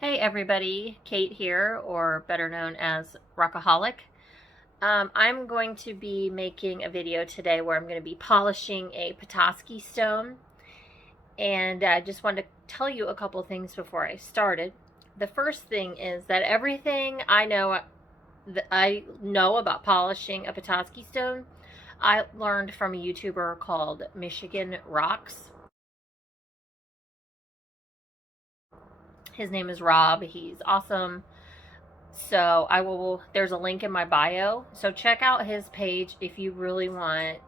Hey everybody, Kate here, or better known as Rockaholic. I'm going to be making a video today where I'm going to be polishing a Petoskey stone, and I just wanted to tell you a couple things before I started. The first thing is that everything I know about polishing a Petoskey stone, I learned from a YouTuber called Michigan Rocks. His name is Rob. He's awesome. So there's a link in my bio. So check out his page if you really want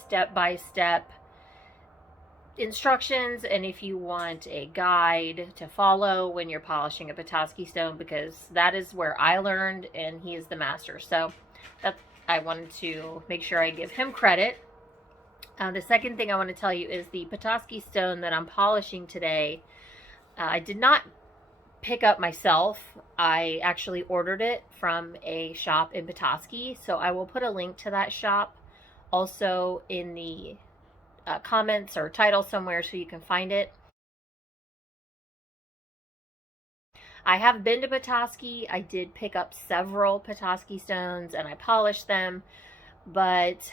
step-by-step instructions and if you want a guide to follow when you're polishing a Petoskey stone, because that is where I learned and he is the master. So I wanted to make sure I give him credit. The second thing I want to tell you is the Petoskey stone that I'm polishing today, I did not pick up myself. I actually ordered it from a shop in Petoskey, so I will put a link to that shop also in the comments or title somewhere so you can find it. I have been to Petoskey. I did pick up several Petoskey stones and I polished them, but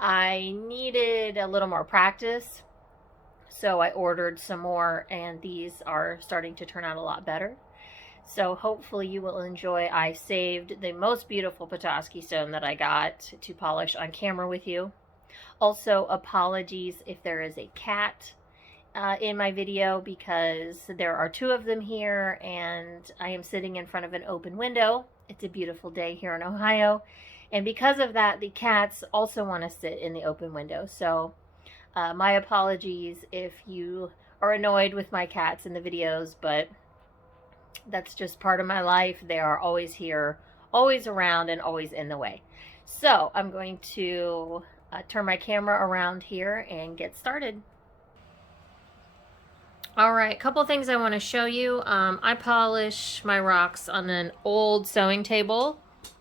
I needed a little more practice. So I ordered some more, and these are starting to turn out a lot better. So hopefully you will enjoy. I saved the most beautiful Petoskey stone that I got to polish on camera with you. Also, apologies if there is a cat in my video, because there are two of them here, and I am sitting in front of an open window. It's a beautiful day here in Ohio, and because of that, the cats also want to sit in the open window. So my apologies if you are annoyed with my cats in the videos, but that's just part of my life. They are always here, always around, and always in the way. So I'm going to turn my camera around here and get started. All right, a couple things I want to show you. I polish my rocks on an old sewing table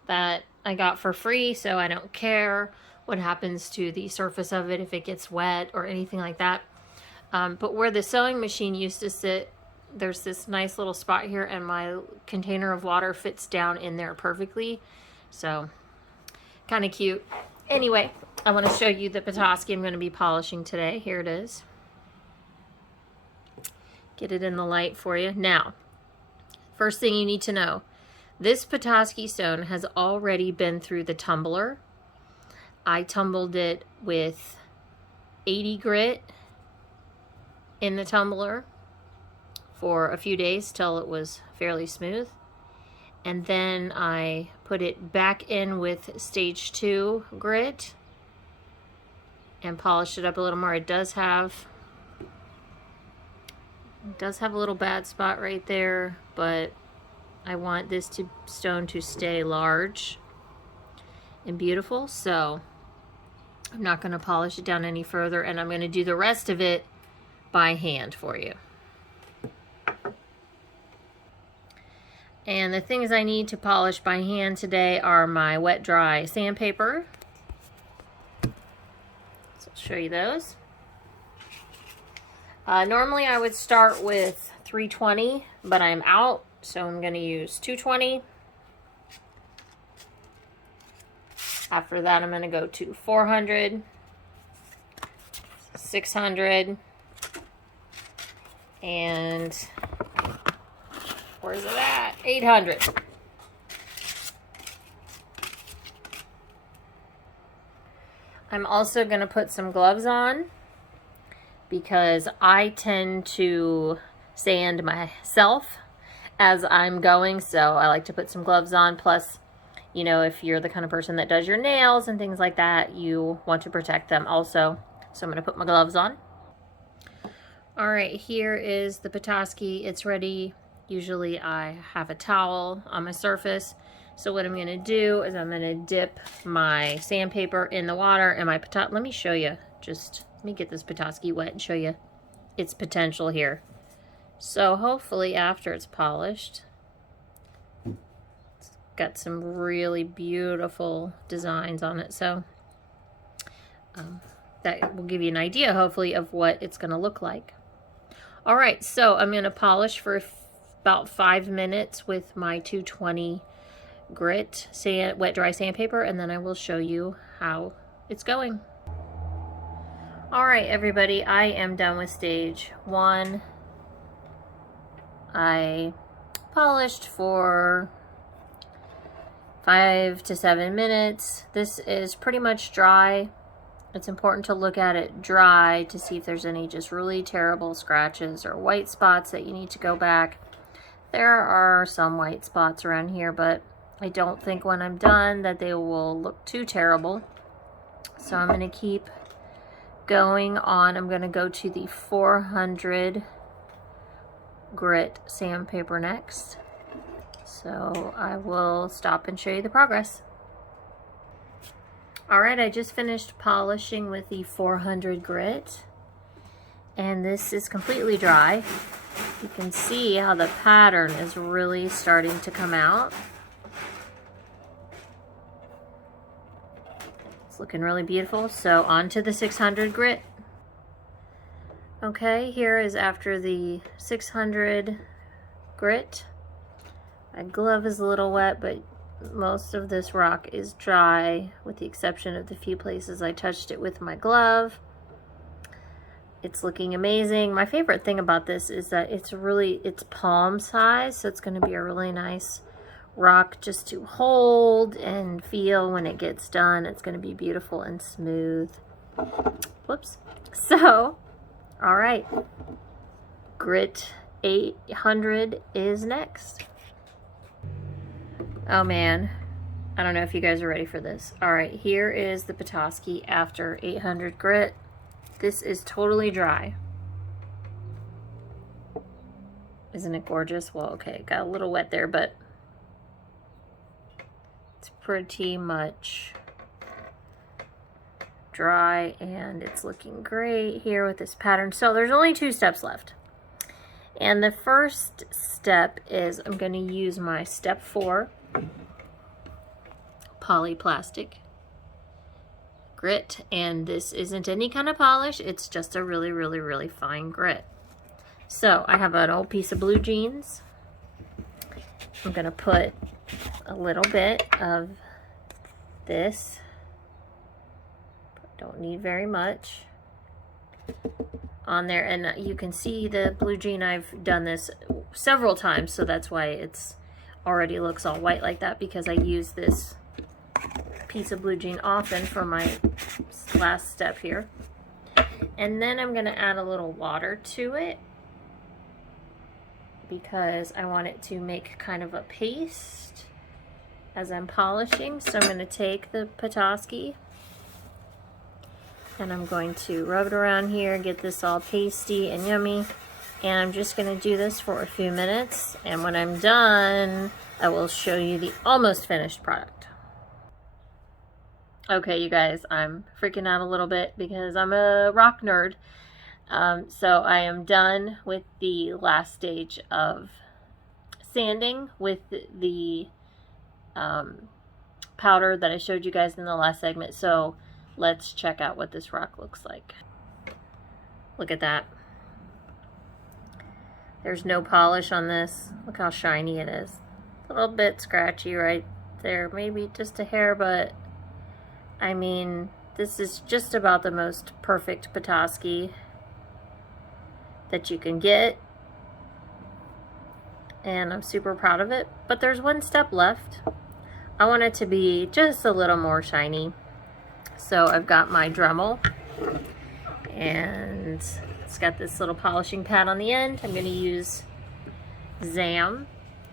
that I got for free, so I don't care what happens to the surface of it if it gets wet or anything like that. But where the sewing machine used to sit, there's this nice little spot here, and my container of water fits down in there perfectly. So kind of cute. Anyway, I want to show you the Petoskey I'm going to be polishing today. Here it is. Get it in the light for you. Now, first thing you need to know, this Petoskey stone has already been through the tumbler. I tumbled it with 80 grit in the tumbler for a few days till it was fairly smooth. And then I put it back in with stage 2 grit and polished it up a little more. It does have a little bad spot right there, but I want this stone to stay large and beautiful, so I'm not going to polish it down any further, and I'm going to do the rest of it by hand for you. And the things I need to polish by hand today are my wet dry sandpaper. So I'll show you those. Normally I would start with 320, but I'm out, so I'm going to use 220. After that, I'm going to go to 400, 600, and where's it at? 800. I'm also going to put some gloves on because I tend to sand myself as I'm going, so I like to put some gloves on. Plus, you know, if you're the kind of person that does your nails and things like that, you want to protect them also. So I'm going to put my gloves on. All right, here is the Petoskey. It's ready. Usually I have a towel on my surface. So what I'm going to do is I'm going to dip my sandpaper in the water and my Petoskey. Let me show you. Let me get this Petoskey wet and show you its potential here. So hopefully after it's polished, it's got some really beautiful designs on it. So that will give you an idea, hopefully, of what it's going to look like. All right, so I'm going to polish for about 5 minutes with my 220 grit wet dry sandpaper, and then I will show you how it's going. All right, everybody, I am done with stage 1. I polished for 5 to 7 minutes. This is pretty much dry. It's important to look at it dry to see if there's any just really terrible scratches or white spots that you need to go back. There are some white spots around here, but I don't think when I'm done that they will look too terrible. So I'm going to keep going on. I'm going to go to the 400 grit sandpaper next. So I will stop and show you the progress. Alright, I just finished polishing with the 400 grit, and this is completely dry. You can see how the pattern is really starting to come out. It's looking really beautiful. So on to the 600 grit. Okay, here is after the 600 grit. My glove is a little wet, but most of this rock is dry, with the exception of the few places I touched it with my glove. It's looking amazing. My favorite thing about this is that it's palm size, so it's going to be a really nice rock just to hold and feel when it gets done. It's going to be beautiful and smooth. Whoops. So, all right. Grit 800 is next. Oh man, I don't know if you guys are ready for this. All right, here is the Petoskey after 800 grit. This is totally dry. Isn't it gorgeous? Well, okay, got a little wet there, but it's pretty much dry, and it's looking great here with this pattern. So there's only 2 steps left. And the first step is I'm going to use my step 4 polyplastic grit, and this isn't any kind of polish, it's just a really fine grit. So I have an old piece of blue jeans. I'm going to put a little bit of this, don't need very much, on there, and you can see the blue jean. I've done this several times, so that's why it's already looks all white like that, because I use this piece of blue jean often for my last step here. And then I'm going to add a little water to it because I want it to make kind of a paste as I'm polishing. So I'm going to take the Petoskey and I'm going to rub it around here, get this all pasty and yummy. And I'm just going to do this for a few minutes. And when I'm done, I will show you the almost finished product. Okay, you guys, I'm freaking out a little bit because I'm a rock nerd. So I am done with the last stage of sanding with the powder that I showed you guys in the last segment. So let's check out what this rock looks like. Look at that. There's no polish on this. Look how shiny it is. A little bit scratchy right there, maybe just a hair, but I mean, this is just about the most perfect Petoskey that you can get, and I'm super proud of it. But there's one step left. I want it to be just a little more shiny. So I've got my Dremel, and it's got this little polishing pad on the end. I'm going to use Zam,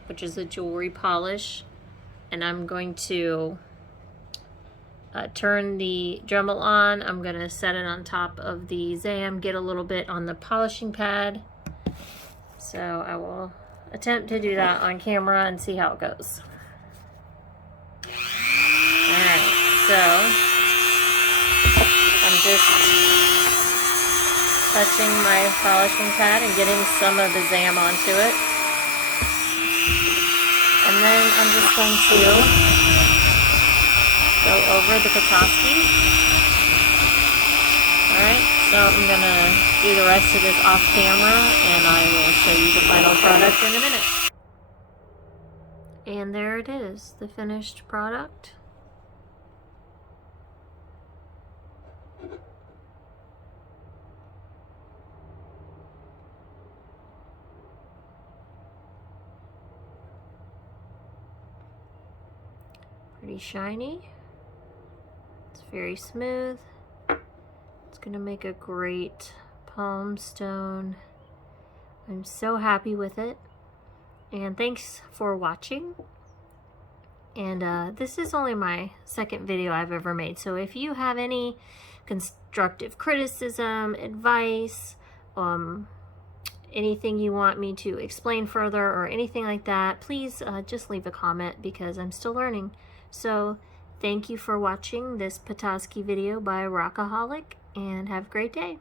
which is a jewelry polish, and I'm going to turn the Dremel on. I'm going to set it on top of the Zam, get a little bit on the polishing pad. So I will attempt to do that on camera and see how it goes. Alright, so I'm just touching my polishing pad and getting some of the Zam onto it. And then I'm just going to go over the Petoskey. Alright, So I'm gonna do the rest of this off camera and I will show you the final product in a minute. And there it is, the finished product. Pretty shiny. It's very smooth. It's gonna make a great palm stone. I'm so happy with it. And thanks for watching. And this is only my second video I've ever made. So if you have any constructive criticism, advice, anything you want me to explain further or anything like that, please just leave a comment because I'm still learning. So thank you for watching this Petoskey video by Rockaholic and have a great day.